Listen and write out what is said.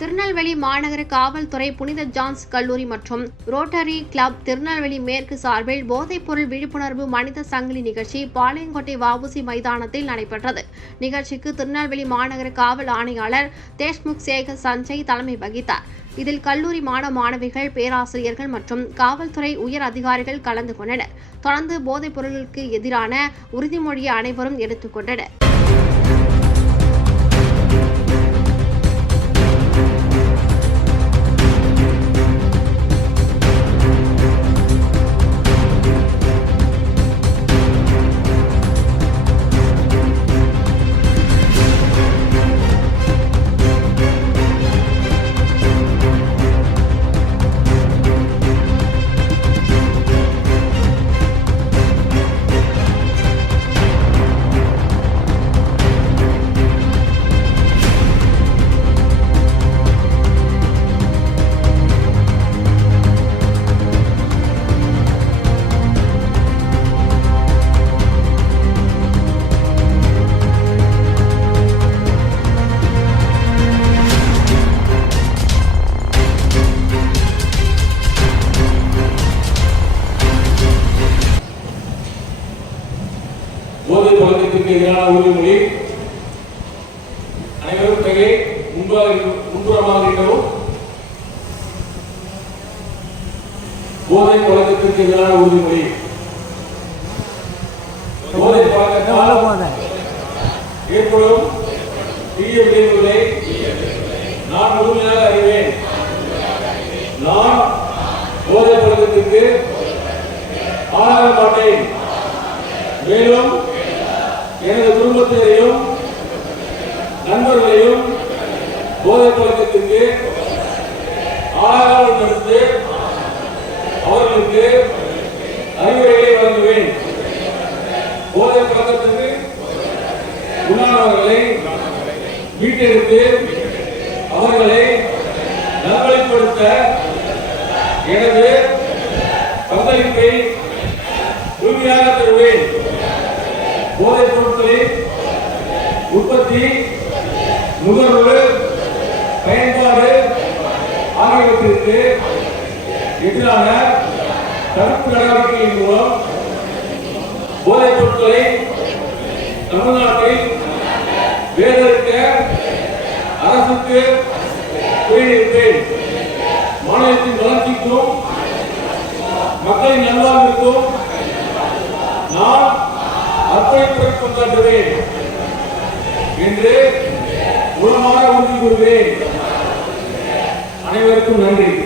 திருநெல்வேலி மாநகர காவல்துறை புனித ஜான்ஸ் கல்லூரி மற்றும் ரோட்டரி கிளப் திருநெல்வேலி மேற்கு சார்பில் போதைப்பொருள் விழிப்புணர்வு மனித சங்கிலி நிகழ்ச்சி பாளையங்கோட்டை வஉசி மைதானத்தில் நடைபெற்றது. நிகழ்ச்சிக்கு திருநெல்வேலி மாநகர காவல் ஆணையாளர் தேஷ்முக் சேகர் சஞ்சய் தலைமை வகித்தார். இதில் கல்லூரி மாணவ மாணவிகள், பேராசிரியர்கள் மற்றும் காவல்துறை உயர் அதிகாரிகள் கலந்து கொண்டனர். தொடர்ந்து போதைப் பொருளுக்கு எதிரான உறுதிமொழியை அனைவரும் எடுத்துக் கொண்டனர். போதை பழக்கத்திற்கு எதிரான உறுதிமொழி. அனைவரும் கையை முன்புறமாக இருக்கவும். போதை பழக்கத்திற்கு எதிரான உறுதிமொழி. போதை பழக்கத்தால் ஏற்படும் தீய விளைவுகளை நான் முழுமையாக அறிவேன். நான் போதை பழக்கத்திற்கு ஆளாக மாட்டேன். மேலும் எனது குடும்பத்தினரையும் நண்பர்களையும் போதை பழக்கத்திற்கு ஆளாகாமல் தடுத்து அவர்களுக்கு அறிவுரைகளை வழங்குவேன். போதை பழக்கத்திற்கு உள்ளானவர்களை மீட்டெடுத்து அவர்களை நல்வழிப்படுத்த எனது பங்களிப்பை முழுமையாக தருவேன். போதைப் பொருட்களின் உற்பத்தி, நுகர்வு, பயன்பாடு ஆகியவற்றிற்கு எதிரான தடுப்பு நடவடிக்கையின் மூலம் போதைப் பொருட்களை தமிழ்நாட்டில் வேறறுக்க அரசுக்கு கூறியிருப்பேன். மாநிலத்தின் வளர்ச்சிக்கும் மக்களின் நல்வாழ்விற்கும் நான் அர்ப்பணிப்பை கொண்டாடுவேன் என்று மூலமாக உறுதி கூறுகிறேன். அனைவருக்கும் நன்றி.